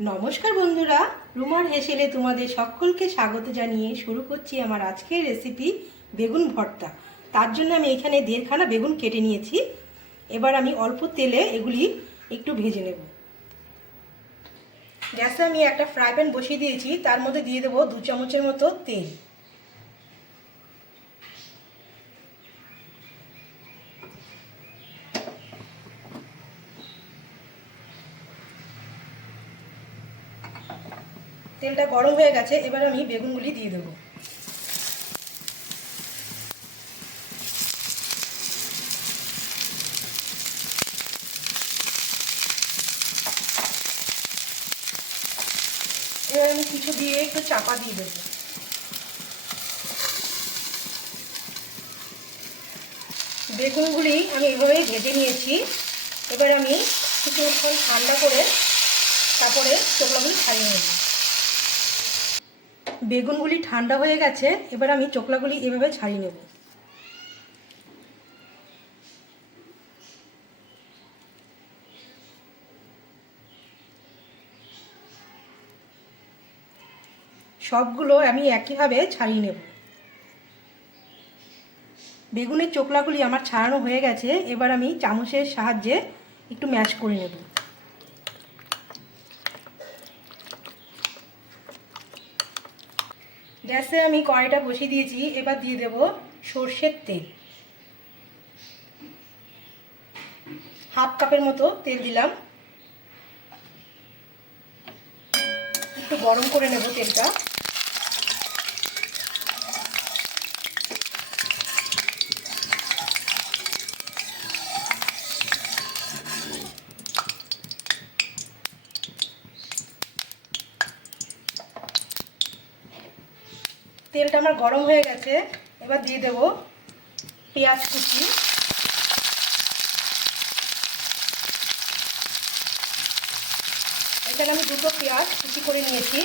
নমস্কার বন্ধুরা, রুমার হেসেলে তোমাদের সকলকে স্বাগত জানিয়ে শুরু করছি আমার আজকের রেসিপি বেগুন ভর্তা। তার জন্য আমি এখানে দেড়খানা বেগুন কেটে নিয়েছি। এবার আমি অল্প তেলে এগুলি একটু ভেজে নেব। গ্যাসে আমি একটা ফ্রাই প্যান বসিয়ে দিয়েছি, তার মধ্যে দিয়ে দেবো দু চামচের মতো তেল। তেলটা গরম হয়ে গেছে, এবার আমি বেগুনগুলি দিয়ে দেবো। এবার আমি কিছু দিয়ে একটু চাপা দিয়ে দেবো। বেগুনগুলি আমি এভাবে ভেজে নিয়েছি। এবার আমি কিছুক্ষণ ঠান্ডা করে তারপরে চোখলাগুলি ছাড়িয়ে নেব। বেগুনগুলি ঠান্ডা হয়ে গেছে, এবার আমি চোখলাগুলি এভাবে ছাড়িয়ে নেব। সবগুলো আমি একইভাবে ছাড়িয়ে নেব। বেগুনের চোখলাগুলি আমার ছাড়ানো হয়ে গেছে, এবার আমি চামচের সাহায্যে একটু ম্যাশ করে নেব। গ্যাসে আমি কড়াইটা বসিয়ে দিয়েছি, এবার দিয়ে দেব সর্ষের তেল। হাফ কাপের মতো তেল দিলাম। একটু গরম করে নেব তেলটা। তেলটা আমার গরম হয়ে গেছে, এবার দিয়ে দেব পেঁয়াজ কুচি। এখানে আমি দুটো পেঁয়াজ কুচি করে নিয়েছি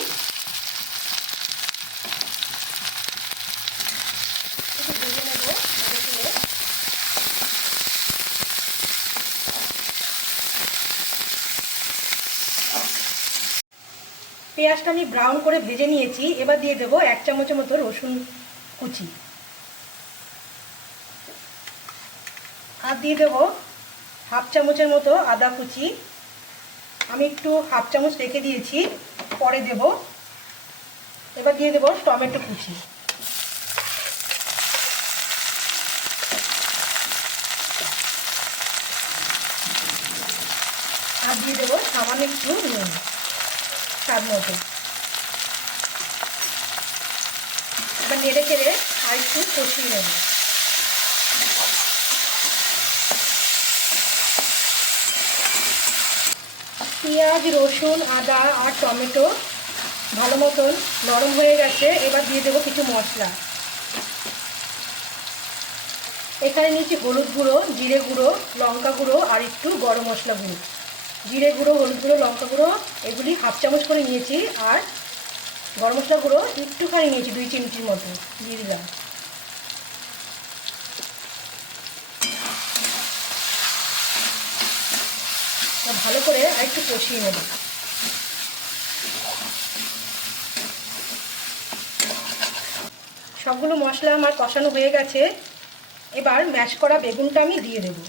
একটু ভেজে নেব ভেজে তুলে পেঁয়াজটা আমি ব্রাউন করে ভেজে নিয়েছি, এবার দিয়ে দেবো এক চামচের মতো রসুন কুচি। আর দিয়ে দেবো হাফ চামচের মতো আদা কুচি। আমি একটু হাফ চামচ রেখে দিয়েছি, পরে দেব। এবার দিয়ে দেবো টমেটো কুচি। আর দিয়ে দেবো সামান্য একটু নুন। স্বাদ মতো। এবার নেড়ে চেড়ে আর একটু কষিয়ে নেব। পেঁয়াজ, রসুন, আদা আর টমেটো ভালো মতন নরম হয়ে গেছে, এবার দিয়ে দেবো কিছু মশলা। এখানে নিয়েছি হলুদ গুঁড়ো, জিরে গুঁড়ো, লঙ্কা গুঁড়ো আর একটু গরম মশলা গুঁড়ো। জিরে গুঁড়ো, হলুদ গুঁড়ো, লঙ্কা গুঁড়ো, এগুলি হাফ চামচ করে নিয়েছি আর গরম মশলা গুঁড়ো একটুখানি নিয়েছি, দুই চিমটির মতো, দিয়ে দিলাম। ভালো করে আর একটু কষিয়ে নেব। সবগুলো মশলা আমার কষানো হয়ে গেছে। এবার ম্যাশ করা বেগুনটা আমি দিয়ে দেবো।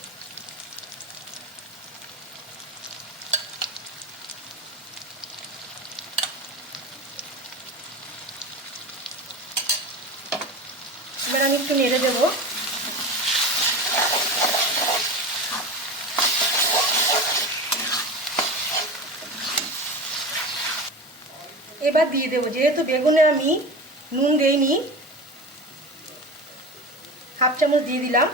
এবার আমি একটু নেড়ে দেবো। এবার দিয়ে দেবো, যেহেতু বেগুনে আমি নুন দেইনি, হাফ চামচ দিয়ে দিলাম।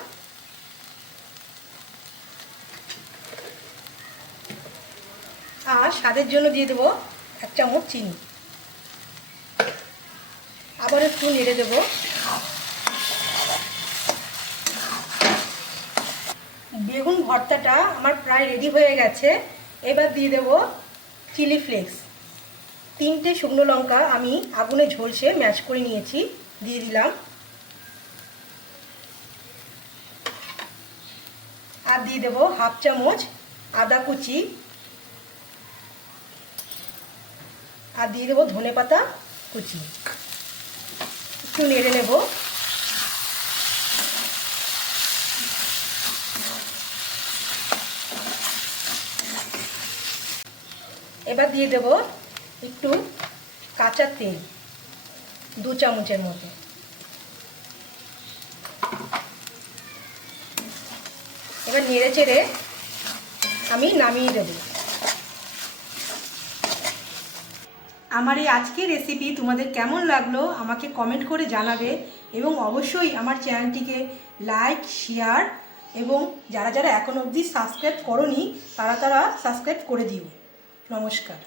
আর স্বাদের জন্য দিয়ে দেবো এক চামচ চিনি। আবার একটু নেড়ে দেবো। বেগুন ভর্তাটা আমার প্রায় রেডি হয়ে গেছে। এবার দিয়ে দেবো চিলি ফ্লেক্স তিনটে শুকনো লঙ্কা আমি আগুনে ঝলসে ম্যাশ করে নিয়েছি, দিয়ে দিলাম। আর দিয়ে দেবো হাফ চামচ আদা কুচি। আর দিয়ে দেবো ধনে পাতা কুচি। একটু নেড়ে নেব। এবার দিয়ে দেব একটু কাঁচা তেল, দু চামচের মতো। এবার নেড়ে চেড়ে আমি নামিয়ে দেবো। আমার এই আজকের রেসিপি তোমাদের কেমন লাগল আমাকে কমেন্ট করে জানাবে এবং অবশ্যই আমার চ্যানেলটিকে লাইক শেয়ার এবং যারা যারা এখন অবধি সাবস্ক্রাইব করনি, তারা তারা সাবস্ক্রাইব করে দিও। নমস্কার।